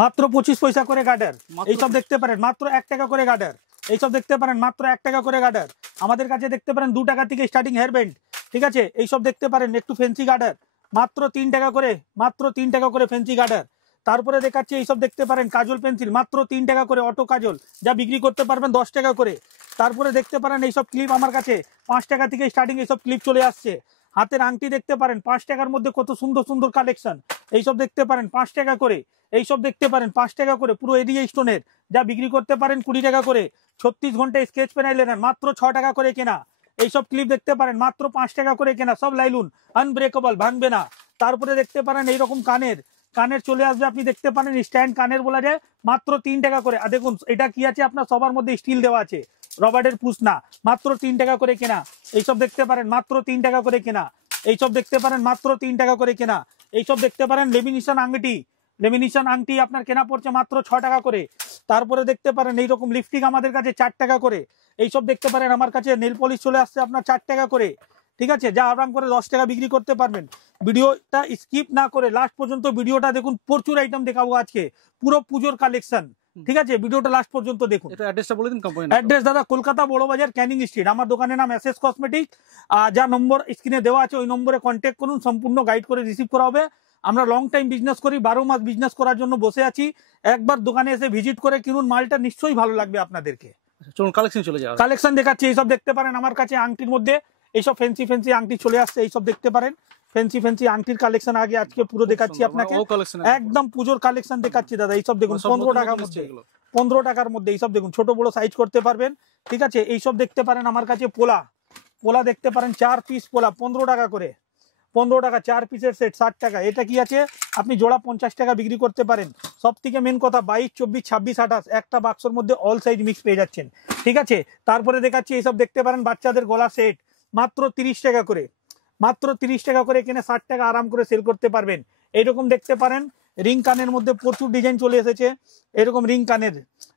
মাত্র 25 পয়সা করে গার্ডার, এইসব দেখতে পারেন মাত্র 1 টাকা করে গার্ডার, এইসব দেখতে পারেন মাত্র 1 টাকা করে গার্ডার। আমাদের কাছে দেখতে পারেন 2 টাকা থেকে স্টার্টিং হেয়ার ব্যান্ড, ঠিক আছে। এইসব দেখতে পারেন একটু ফ্যান্সি গার্ডার, মাত্র 3 টাকা করে, মাত্র 3 টাকা করে ফ্যান্সি গার্ডার। তারপরে দেখাচ্ছি এইসব দেখতে পারেন কাজল পেন্সিল, মাত্র 3 টাকা করে অটো কাজল, যা বিক্রি করতে পারবেন 10 টাকা করে। তারপরে দেখতে পারেন এইসব ক্লিপ আমার কাছে 5 টাকা থেকে স্টার্টিং এইসব ক্লিপ চলে আসছে। হাতের আংটি দেখতে পারেন 5 টাকার মধ্যে কত সুন্দর সুন্দর কালেকশন, এইসব দেখতে পারেন 5 টাকা করে, এইসব দেখতে পারেন 5 টাকা করে পুরো এরিয়া স্টোনের, যা বিক্রি করতে পারেন 20 টাকা করে। 36 ঘন্টা স্কেচ পেন আইলাইনার মাত্র 6 টাকা করে কেনা। এইসব ক্লিপ দেখতে পারেন মাত্র 5 টাকা করে কেনা, সব লাইলুন আনব্রেকেবল, ভাঙবে না। তারপরে দেখতে পারেন এইরকম কানের, কানের চলে আসবে, আপনি দেখতে পারেন স্ট্যান্ড কানের বলা যায়, মাত্র 3 টাকা করে। আর দেখুন এটা কি আছে আপনার সবার মধ্যে স্টিল দেওয়া আছে, রবার্টের পুষ না, মাত্র 3 টাকা করে কেনা। এইসব দেখতে পারেন মাত্র 3 টাকা করে কেনা, এইসব দেখতে পারেন মাত্র 3 টাকা করে কেনা। এইসব দেখতে পারেন লেমিনেশন আংটি, লেমিনেশন আংটি আপনার কেনা পড়ছে মাত্র 6 টাকা করে। তারপরে দেখতে পারেন এইরকম লিপস্টিক আমাদের কাছে 4 টাকা করে। এইসব দেখতে পারেন আমার কাছে নেল পলিশ চলে আসছে আপনার 4 টাকা করে, ঠিক আছে, যা আরাম করে 10 টাকা বিক্রি করতে পারবেন। ভিডিওটা স্কিপ না করে লাস্ট পর্যন্ত ভিডিওটা দেখুন, প্রচুর আইটেম দেখাবো আজকে, পুরো পুজোর কালেকশন, ঠিক আছে। ভিডিওটা লাস্ট পর্যন্ত দেখুন। এটা অ্যাড্রেসটা বলে দিন, কোম্পানি অ্যাড্রেস দাদা কলকাতা বড় বাজার ক্যানিং স্ট্রিট, আমার দোকানের নাম এসএস কসমেটিক। যা নম্বর স্ক্রিনে দেওয়া আছে ওই নম্বরে কন্ট্যাক্ট করুন, সম্পূর্ণ গাইড করে রিসিভ করা হবে। আমরা লং টাইম বিজনেস করি, 12 মাস বিজনেস করার জন্য বসে আছি। একবার দোকানে এসে ভিজিট করে কিনুন, মালটা নিশ্চয়ই ভালো লাগবে আপনাদেরকে। চলুন কালেকশন চলে যাও। কালেকশন দেখাচ্ছি, এইসব দেখতে পারেন আমার কাছে আংটির মধ্যে এইসব ফ্যান্সি ফ্যান্সি আংটি চলে আসছে, এইসব দেখতে পারেন ফ্যান্সি ফ্যান্সি আংটির কালেকশন আগে আজকে পুরো দেখাচ্ছি আপনাকে, একদম পুজোর কালেকশন দেখাচ্ছি দাদা। এইসব দেখুন 15 টাকার মধ্যে, 15 টাকার মধ্যে এইসব দেখুন, ছোট বড় সাইজ করতে পারবেন, ঠিক আছে। এইসব দেখতে পারেন আমার কাছে পোলা, পোলা দেখতে পারেন 4 পিস পোলা 15 টাকা করে, 15 টাকা 4 পিসের সেট 60 টাকা। এটা কি আছে আপনি জোড়া 50 টাকা বিক্রি করতে পারেন। সব থেকে মেন কথা 22, 24, 26, 28 একটা বাক্সের মধ্যে অল সাইজ মিক্স পেয়ে যাচ্ছেন, ঠিক আছে। তারপরে দেখাচ্ছি এইসব দেখতে পারেন বাচ্চাদের গলা সেট মাত্র 30 টাকা করে, মাত্র 30 টাকা করে কিনে 60 টাকা আরাম করে সেল করতে পারবেন। এইরকম দেখতে পারেন রিং কানের মধ্যে প্রচুর ডিজাইন চলে এসেছে, এরকম রিং কানের,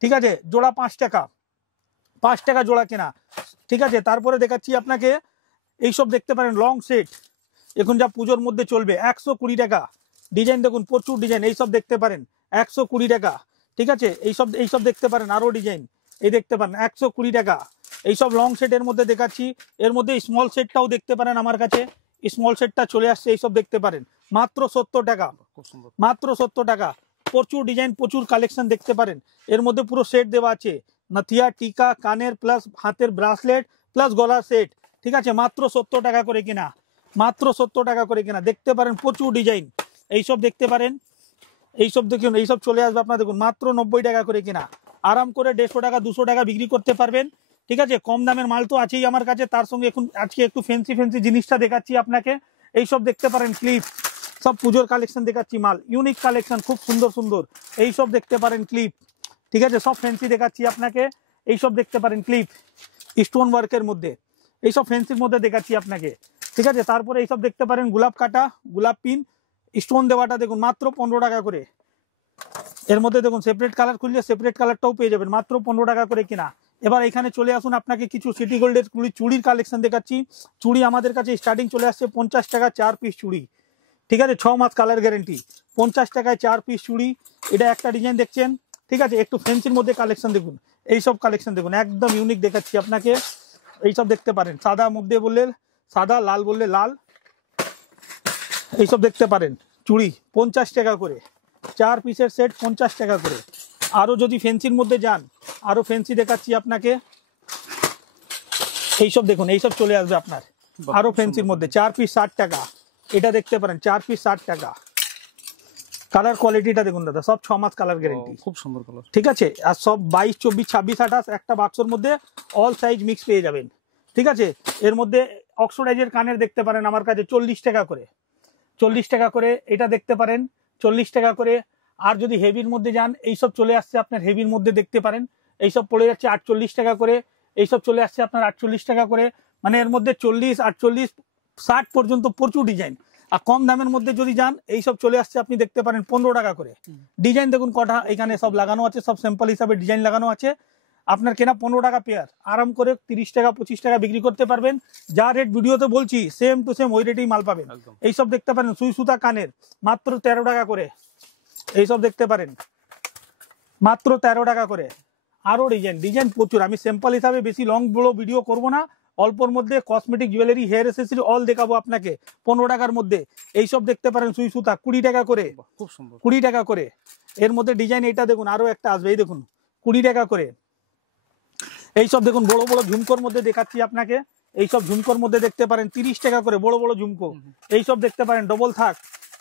ঠিক আছে, জোড়া 5 টাকা, 5 টাকা জোড়া কেনা, ঠিক আছে। তারপরে দেখাচ্ছি আপনাকে এইসব দেখতে পারেন লং সেট, এখন যা পুজোর মধ্যে চলবে 120 টাকা। ডিজাইন দেখুন প্রচুর ডিজাইন, এইসব দেখতে পারেন 120 টাকা, ঠিক আছে। এইসব দেখতে পারেন আরো ডিজাইন, এই দেখতে পারেন 120 টাকা। এইসব লং সেটের মধ্যে দেখাচ্ছি, এর মধ্যে স্মল সেটটাও দেখতে পারেন আমার কাছে, স্মল সেটটা চলে আসছে, এইসব দেখতে পারেন মাত্র 70 টাকা, মাত্র 70 টাকা। প্রচুর ডিজাইন প্রচুর কালেকশন দেখতে পারেন, এর মধ্যে পুরো সেট দেওয়া আছে, নথিয়া টিকা কানের প্লাস হাতের ব্রাসলেট প্লাস গলার সেট, ঠিক আছে, মাত্র 70 টাকা করে কেনা, মাত্র 70 টাকা করে কেনা। দেখতে পারেন প্রচুর ডিজাইন, এইসব দেখতে পারেন, এইসব দেখুন, এইসব চলে আসবে আপনার দেখুন মাত্র 90 টাকা করে কেনা। আরাম করে 150 টাকা 200 টাকা বিক্রি করতে পারবেন, ঠিক আছে। কম দামের মাল তো আছেই আমার কাছে, তার সঙ্গে এখন আজকে একটু ফ্যান্সি ফ্যান্সি জিনিসটা দেখাচ্ছি আপনাকে। এইসব দেখতে পারেন ক্লিপ, সব পুজোর কালেকশন দেখাচ্ছি, মাল ইউনিক কালেকশন খুব সুন্দর সুন্দর। এইসব দেখতে পারেন ক্লিপ, ঠিক আছে, সব ফ্যান্সি দেখাচ্ছি আপনাকে। এইসব দেখতে পারেন ক্লিপ স্টোন ওয়ার্কের মধ্যে, এইসব ফ্যান্সির মধ্যে দেখাচ্ছি আপনাকে, ঠিক আছে। তারপরে এইসব দেখতে পারেন গোলাপ কাটা, গোলাপ পিন স্টোন দেওয়াটা দেখুন মাত্র 15 টাকা করে। এর মধ্যে দেখুন সেপারেট কালার খুললে সেপারেট কালারটাও পেয়ে যাবেন, মাত্র 15 টাকা করে কিনা। এবার এখানে চলে আসুন, আপনাকে কিছু সিটি গোল্ডের চুড়ির কালেকশন দেখাচ্ছি। চুড়ি আমাদের কাছে স্টার্টিং চলে আসছে 50 টাকা 4 পিস চুড়ি, ঠিক আছে, 6 মাস কালার গ্যারেন্টি, 50 টাকায় 4 পিস চুড়ি। এটা একটা ডিজাইন দেখছেন, ঠিক আছে। একটু ফ্যান্সির মধ্যে কালেকশন দেখুন, এইসব কালেকশন দেখুন একদম ইউনিক দেখাচ্ছি আপনাকে। এইসব দেখতে পারেন সাদা মধ্যে বললে সাদা, লাল বললে লাল, এইসব দেখতে পারেন চুড়ি 50 টাকা করে, 4 পিসের সেট 50 টাকা করে। আরো যদি ফ্যান্সির মধ্যে যান, আরো ফ্যান্সি দেখাচ্ছি আপনাকে। এইসব দেখুন, এইসব চলে আসবে আপনার আরো ফ্যান্সির মধ্যে, 4 পিস 60 টাকা। এটা দেখতে পারেন 4 পিস 60 টাকা। কালার কোয়ালিটিটা দেখুন দাদা, সব 6 মাস কালার গ্যারেন্টি, খুব সুন্দর কালার, ঠিক আছে। আর সব 22, 24, 26, 28 একটা বাক্সের মধ্যে অল সাইজ মিক্স পেয়ে যাবেন, ঠিক আছে। এর মধ্যে অক্সিডাইজের কানের দেখতে পারেন আমার কাছে 40 টাকা করে, 40 টাকা করে। এটা দেখতে পারেন 40 টাকা করে। আর যদি হেভির মধ্যে যান, এইসব চলে আসছে আপনার হেভির মধ্যে দেখতে পারেন, এইসব পড়ে যাচ্ছে 48 টাকা করে, এইসব চলে আসছে আপনার 48 টাকা করে। মানে এর মধ্যে 40, 48, 60 পর্যন্ত প্রচুর ডিজাইন। আর কম দামের মধ্যে যদি যান, এইসব চলে আসছে আপনি দেখতে পারেন 15 টাকা করে। ডিজাইন দেখুন কটা এখানে সব লাগানো আছে, সব স্যাম্পল হিসাবে ডিজাইন লাগানো আছে। আপনার কেনা 15 টাকা পেয়ার, আরাম করে 30 টাকা 25 টাকা বিক্রি করতে পারবেন। যা রেট ভিডিওতে বলছি সেম টু সেম ওই রেটেই মাল পাবেন। এইসব দেখতে পারেন সুই সুতা কানের মাত্র 13 টাকা করে, এইসব দেখতে পারেন মাত্র 13 টাকা করে। আরো ডিজাইন প্রচুর, আমি স্যাম্পল হিসাবে বেশি লং বড় ভিডিও করব না, অল্পর মধ্যে cosmetic jewellery hair accessory all দেখাবো আপনাকে 15 টাকার মধ্যে। এইসব দেখতে পারেন সুই সুতা 20 টাকা করে, খুব সুন্দর 20 টাকা করে। এর মধ্যে ডিজাইন এটা দেখুন, আরো একটা আসবে, এই দেখুন 20 টাকা করে। এইসব দেখুন বড় বড় ঝুমকোর মধ্যে দেখাচ্ছি আপনাকে, এইসব ঝুমকোর মধ্যে দেখতে পারেন 30 টাকা করে, বড় বড় ঝুমকো। এইসব দেখতে পারেন ডবল থাক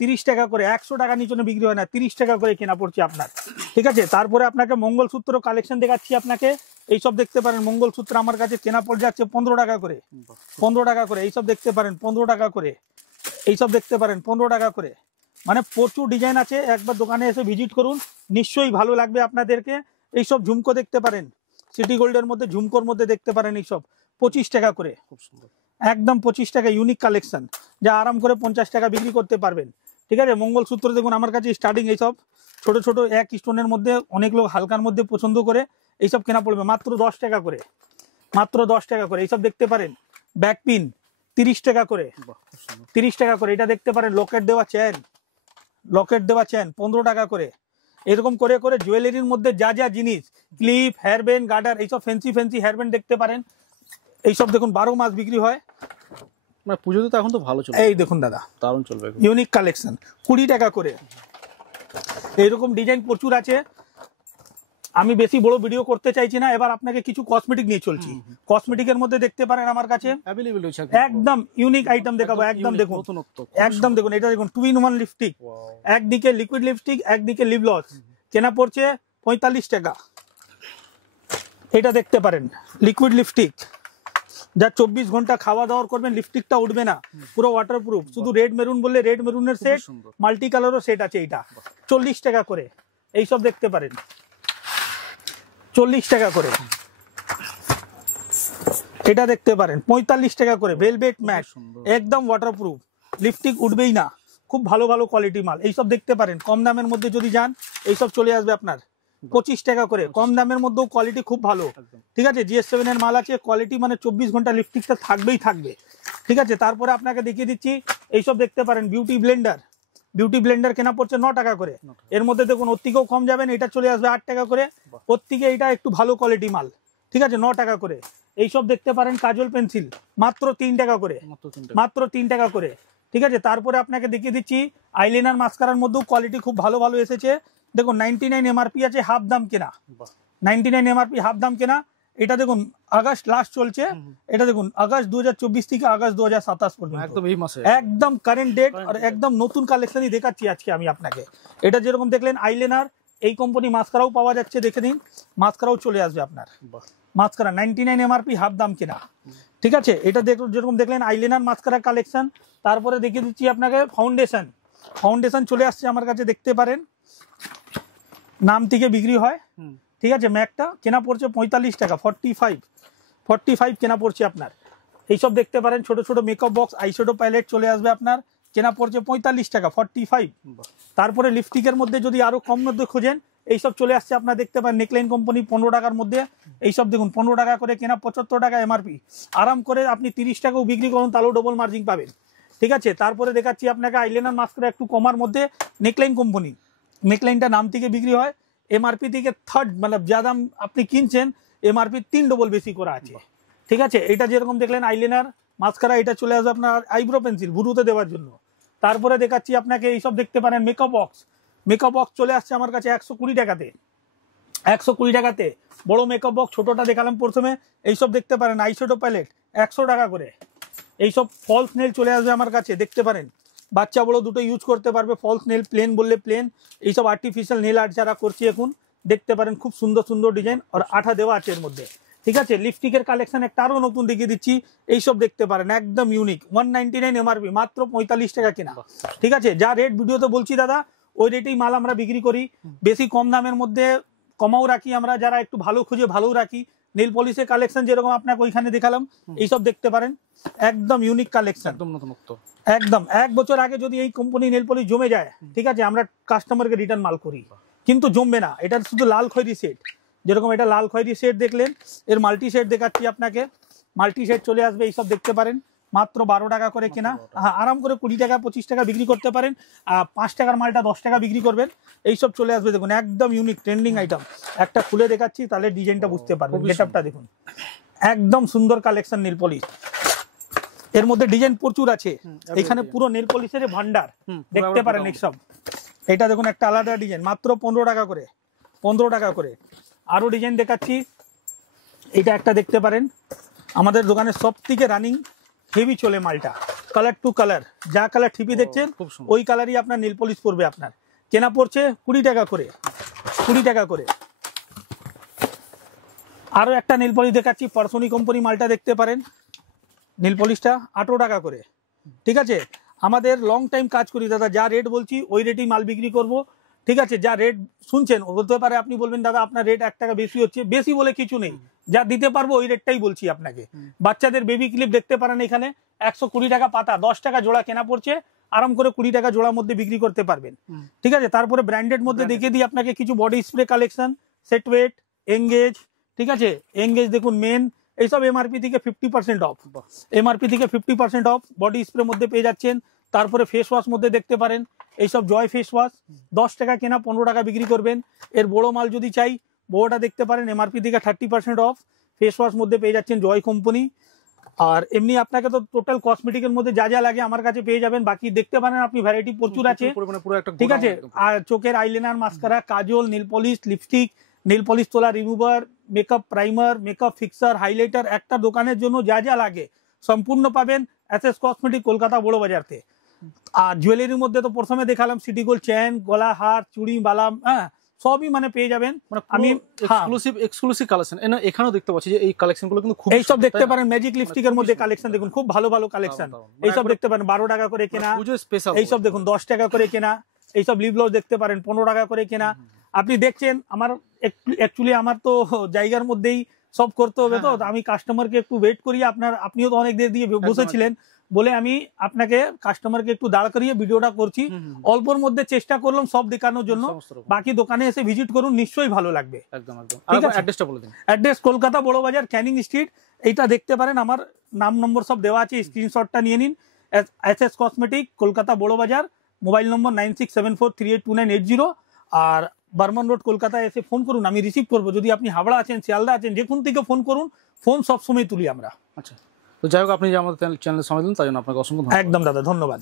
30 টাকা করে, 100 টাকা নিচে বিক্রি হয় না, 30 টাকা করে কেনা পড়ছে আপনার। ঠিক আছে, তারপরে আপনাকে মঙ্গলসূত্র কালেকশন দেখাচ্ছি আপনাকে। এইসব দেখতে পারেন মঙ্গলসূত্র আমার কাছে কেনা পড়ে যাচ্ছে 15 টাকা করে, 15 টাকা করে। এইসব দেখতে পারেন 15 টাকা করে, এইসব দেখতে পারেন 15 টাকা করে। মানে প্রচুর ডিজাইন আছে, একবার দোকানে এসে ভিজিট করুন, নিশ্চয়ই ভালো লাগবে আপনাদেরকে। এইসব ঝুমকো দেখতে পারেন, সিটি গোল্ডের মধ্যে ঝুমকোর মধ্যে দেখতে পারেন এইসব 25 টাকা করে, খুব সুন্দর একদম 25 টাকা। ইউনিক কালেকশন, যা আরাম করে 50 টাকা বিক্রি করতে পারবেন। ঠিক আছে, মঙ্গলসূত্র দেখুন আমার কাছে স্টার্টিং এইসব ছোট ছোট 1 স্টোনের মধ্যে, অনেক লোক হালকার মধ্যে পছন্দ করে, এইসব কেনা পড়বে মাত্র 10 টাকা করে, মাত্র 10 টাকা করে। এইসব দেখতে পারেন ব্যাক পিন 30 টাকা করে, 30 টাকা করে। এটা দেখতে পারেন লকেট দেওয়া চেন, লকেট দেওয়া চেন 15 টাকা করে। এরকম করে করে জুয়েলারির মধ্যে যা যা জিনিস, ক্লিপ, হেয়ার ব্যান্ড, গার্ডার, এইসব ফ্যান্সি ফ্যান্সি হেয়ার ব্যান্ড দেখতে পারেন। এইসব দেখুন 12 মাস বিক্রি হয়, মানে পুজোতে তো এখন তো ভালো চলবে। এই দেখুন দাদা দারুণ চলবে, ইউনিক কালেকশন 20 টাকা করে। এইরকম ডিজাইন প্রচুর আছে, আমি বেশি বড় ভিডিও করতে চাইছি না। এবার আপনাকে কিছু কসমেটিক নিয়ে চলছি। কসমেটিকের মধ্যে দেখতে পারেন আমার কাছে অ্যাভেলেবল হয়েছে একদম ইউনিক আইটেম দেখাবো, একদম দেখুন, নতুনত্ব একদম দেখুন। এটা দেখুন 2 in 1 লিপস্টিক, একদিকে লিকুইড লিপস্টিক, একদিকে লিপ গ্লস, কেনা পড়ছে 45 টাকা। এটা দেখতে পারেন লিকুইড লিপস্টিক, যা 24 ঘন্টা খাওয়া দাওয়া করবেন লিপস্টিকটা উঠবে না, পুরো ওয়াটারপ্রুফ। শুধু রেড মেরুন বললে রেড মেরুনের সেট, মাল্টি কালারও সেট আছে। এটা 40 টাকা করে। এইসব দেখতে পারেন 40 টাকা করে। এটা দেখতে পারেন 45 টাকা করে, ভেলভেট ম্যাট, একদম ওয়াটারপ্রুফ, লিপস্টিক উঠবেই না, খুব ভালো ভালো কোয়ালিটি মাল। এইসব দেখতে পারেন কম দামের মধ্যে যদি যান, এইসব চলে আসবে আপনার 25 টাকা করে। কম দামের মধ্যেও কোয়ালিটি খুব ভালো। ঠিক আছে, GS7 এর মাল আছে, কোয়ালিটি মানে 24 ঘন্টা লিপস্টিকটা থাকবেই থাকবে। ঠিক আছে, তারপরে আপনাকে দেখিয়ে দিচ্ছি এইসব দেখতে পারেন বিউটি ব্লেন্ডার, বিউটি ব্লেন্ডার কেনা পড়ছে 9 টাকা করে। এর মধ্যে দেখুন ওর থেকেও কম যাবেন, এটা চলে আসবে 8 টাকা করে। ওর থেকে এটা একটু ভালো কোয়ালিটি মাল, ঠিক আছে, 9 টাকা করে। এইসব দেখতে পারেন কাজল পেন্সিল মাত্র 3 টাকা করে, মাত্র 3 টাকা করে। ঠিক আছে, তারপরে আপনাকে দেখিয়ে দিচ্ছি আইলাইনার মাস্কারার মধ্যেও কোয়ালিটি খুব ভালো ভালো এসেছে। দেখুন 99 MRP আছে, হাফ দাম কেনা, 99 MRP হাফ দাম কেনা। এটা দেখুন আগস্ট লাস্ট চলছে, এটা দেখুন আগস্ট 2024 থেকে আগস্ট 2027 পর্যন্ত, একদম এই মাসে, একদম কারেন্ট ডেট আর একদম নতুন কালেকশনই দেখাচ্ছি আজকে আমি আপনাকে। এটা যেরকম দেখলেন আইলাইনার, এই কোম্পানি মাস্কারাও পাওয়া যাচ্ছে, দেখে নিন মাস্কারাও চলে আসবে আপনার। মাস্কারা 99 MRP হাফ দাম কেনা। ঠিক আছে, এটা যেরকম দেখলেন আইলাইনার মাস্কারা কালেকশন। তারপরে দেখিয়ে দিচ্ছি আপনাকে ফাউন্ডেশন, ফাউন্ডেশন চলে আসছে আমার কাছে, দেখতে পারেন নাম থেকে বিক্রি হয়। ঠিক আছে, ম্যাকটা কেনা পড়ছে 45 টাকা, 45 কেনা পড়ছে আপনার। এইসব দেখতে পারেন ছোট ছোট মেকআপ বক্স, আইশ্যাডো প্যালেট চলে আসবে আপনার, কেনা পড়ছে 45 টাকা, 45। তারপরে লিপস্টিকের মধ্যে যদি আরো কম মধ্যে খোঁজেন, এইসব চলে আসছে আপনার, দেখতে পারেন নেকলাইন কোম্পানি 15 টাকার মধ্যে। এইসব দেখুন 15 টাকা করে কেনা, 75 টাকা MRP। আরাম করে আপনি 30 টাকাও বিক্রি করুন, তাহলেও ডবল মার্জিন পাবেন। ঠিক আছে, তারপরে দেখাচ্ছি আপনাকে আইলাইনার মাস্কারা একটু কমার মধ্যে, নেকলাইন কোম্পানি, নেকলাইনটা নাম থেকে বিক্রি হয়, MRP থেকে থার্ড, মানে যা দাম আপনি কিনছেন MRP 3 ডবল বেশি করা আছে। ঠিক আছে, এটা যেরকম দেখলেন আইলাইনার মাস্কারা, এটা চলে আসবে আপনার আইব্রো পেন্সিল ভুরুতে দেওয়ার জন্য। তারপরে দেখাচ্ছি আপনাকে এইসব দেখতে পারেন মেকআপ বক্স, মেকআপ বক্স চলে আসছে আমার কাছে 120 টাকাতে, 120 টাকাতে। বড় মেকআপ বক্স, ছোটটা দেখালাম প্রথমে। এইসব দেখতে পারেন আইশ্যাডো প্যালেট 100 টাকা করে। এইসব ফলস নেল চলে আসবে আমার কাছে, দেখতে পারেন বাচ্চা বড় দুটো ইউজ করতে পারবে। ফলস নেল, প্লেন বললে প্লেন, এইসব আর্টিফিশিয়াল নেল আর্ট যারা করছি এখন, দেখতে পারেন খুব সুন্দর সুন্দর ডিজাইন আর আঠা দেওয়া আছে এর মধ্যে। ঠিক আছে, লিপস্টিকের কালেকশন একটা আরো নতুন দেখিয়ে দিচ্ছি। এইসব দেখতে পারেন একদম ইউনিক, 199 MRP, মাত্র 45 টাকা কেনা। ঠিক আছে, যা রেট ভিডিওতে বলছি দাদা, ওই রেটেই মাল আমরা বিক্রি করি। বেশি কম দামের মধ্যে কমাও রাখি আমরা, যারা একটু ভালো খুঁজে ভালোও রাখি। নেল পলিশের কালেকশন যেরকম আপনাকে ওইখানে দেখালাম, এইসব দেখতে পারেন একদম ইউনিক কালেকশন, একদম নতুনত্ব। একদম 1 বছর আগে যদি এই কোম্পানি নেল পলিশ জমে যায়, ঠিক আছে, আমরা কাস্টমারকে রিটার্ন মাল করি, কিন্তু জমবে না। এটা শুধু লাল খয়েরি সেট, যেরকম এটা লাল খয়েরি সেট দেখলেন, এর মাল্টি সেট দেখাচ্ছি আপনাকে, মাল্টি সেট চলে আসবে। এইসব দেখতে পারেন মাত্র 12 টাকা করে কেনা। হ্যাঁ, আরাম করে 20 টাকা 25 টাকা বিক্রি করতে পারেন। 5 টাকার মালটা 10 টাকা বিক্রি করবেন। এইসব চলে আসবে, দেখুন একদম ইউনিক ট্রেন্ডিং আইটেম। একটা খুলে দেখাচ্ছি তাহলে ডিজাইনটা বুঝতে পারবেন। গেটআপটা দেখুন, একদম সুন্দর কালেকশন নেল পলিশ। এর মধ্যে ডিজাইন প্রচুর আছে, এখানে পুরো নেল পলিশের ভান্ডার দেখতে পারেন এইসব। এটা দেখুন একটা আলাদা ডিজাইন, মাত্র 15 টাকা করে, 15 টাকা করে। আরো ডিজাইন দেখাচ্ছি, এটা একটা দেখতে পারেন, আমাদের দোকানে সব থেকে রানিং হেভি চলে মালটা, কালার টু কালার। যা কালার ঠিপি দেখছেন ওই কালারই আপনার নেল পলিশ পড়বে। আপনার কেনা পড়ছে 20 টাকা করে, 20 টাকা করে। আরো একটা নেল পলিশ দেখাচ্ছি, পার্সোনি কোম্পানি মালটা দেখতে পারেন, নেল পলিশটা 18 টাকা করে। ঠিক আছে, আমাদের লং টাইম কাজ করি দাদা, যা রেট বলছি ওই রেটেই মাল বিক্রি করব। ঠিক আছে, যা রেট শুনছেন হতে পারে আপনি বলবেন দাদা আপনার রেট 1 টাকা বেশি হচ্ছে, বেশি বলে কিছু নেই, যা দিতে পারবো ওই রেটটাই বলছি আপনাকে। বাচ্চাদের বেবি ক্লিপ দেখতে পারেন, এখানে 120 টাকা পাতা, 10 টাকা জোড়া কেনা পড়ছে, আরাম করে 20 টাকা জোড়ার মধ্যে বিক্রি করতে পারবেন। ঠিক আছে, তারপরে ব্র্যান্ডেড মধ্যে দেখিয়ে দিই আপনাকে কিছু body spray collection, set wait, engage. ঠিক আছে, এঙ্গেজ দেখুন মেন, এইসব এমআরপি থেকে 50% অফ, এমআরপি থেকে 50% অফ বডি স্প্রে মধ্যে পেয়ে যাচ্ছেন। তারপরে ফেস ওয়াশ মধ্যে দেখতে পারেন, এইসব জয় ফেস ওয়াশ 10 টাকা কেনা 15 টাকা বিক্রি করবেন। এর বড় মাল যদি চাই বড়টা দেখতে পারেন, এমআরপি থেকে 30% অফ ফেস ওয়াশ মধ্যে পেয়ে যাচ্ছেন জয় কোম্পানি। আর এমনি আপনাকে তো টোটাল কসমেটিকের মধ্যে যা যা লাগে আমার কাছে পেয়ে যাবেন। বাকি দেখতে পারেন আপনি ভ্যারাইটি প্রচুর আছে। ঠিক আছে, আর চোখের eyeliner, mascara, kajal, nail polish, lipstick, nail polish তোলা remover, makeup primer, makeup fixer, highlighter, একটা দোকানের জন্য যা যা লাগে সম্পূর্ণ পাবেন এসএস কসমেটিক কলকাতা বড় বাজারতে। আর জুয়েলারির মধ্যে তো প্রথমে দেখালাম সিটি গোল্ড চেন, গলা, হার, চুড়ি, বালাম, হ্যাঁ সবই মানে পেয়ে যাবেন। আমি এক্সক্লুসিভ কালেকশন এখানেও দেখতে পাচ্ছি যে এই কালেকশনগুলো কিন্তু খুব এইসব দেখতে পারেন। ম্যাজিক লিপস্টিকের মধ্যে কালেকশন দেখুন, খুব ভালো ভালো কালেকশন। এইসব দেখতে পারেন 12 টাকা করে কেনা, এইসব দেখুন 10 টাকা করে কেনা। এইসব লিপ গ্লস দেখতে পারেন 15 টাকা করে কেনা। আপনি দেখছেন আমার অ্যাকচুয়ালি আমার তো জায়গার মধ্যেই সব করতে হবে, তো আমি কাস্টমারকে একটু ওয়েট করিয়ে, আপনিও তো অনেক দেরি দিয়ে বসেছিলেন বলে আমি আপনাকে কাস্টমারকে একটু দাঁড় করিয়ে ভিডিওটা করছি। অল্পর মধ্যে চেষ্টা করলাম সব দেখানোর জন্য। বাকি দোকানে এসে ভিজিট করুন, নিশ্চয়ই ভালো লাগবে। একদম একদম। ঠিক আছে, অ্যাড্রেসটা বলে দিন। অ্যাড্রেস কলকাতা বড় বাজার, ক্যানিং স্ট্রিট। এইটা দেখতে পারেন, আমার নাম নম্বর সব দেওয়া আছে, স্ক্রিনশটটা নিয়ে নিন। এসএস কসমেটিক কলকাতা বড় বাজার, মোবাইল নম্বর 9674382980। আর বার্মান রোড কলকাতায় এসে ফোন করুন, আমি রিসিভ করবো। যদি আপনি হাবড়া আছেন, শিয়ালদা আছেন, যে কোন থেকে ফোন করুন, ফোন সবসময় তুলি আমরা। আচ্ছা, তো যাই হোক, আপনি যে আমাদের চ্যানেল সময় দিন তার জন্য আপনাকে অসংখ্য ধন্যবাদ। একদম দাদা, ধন্যবাদ।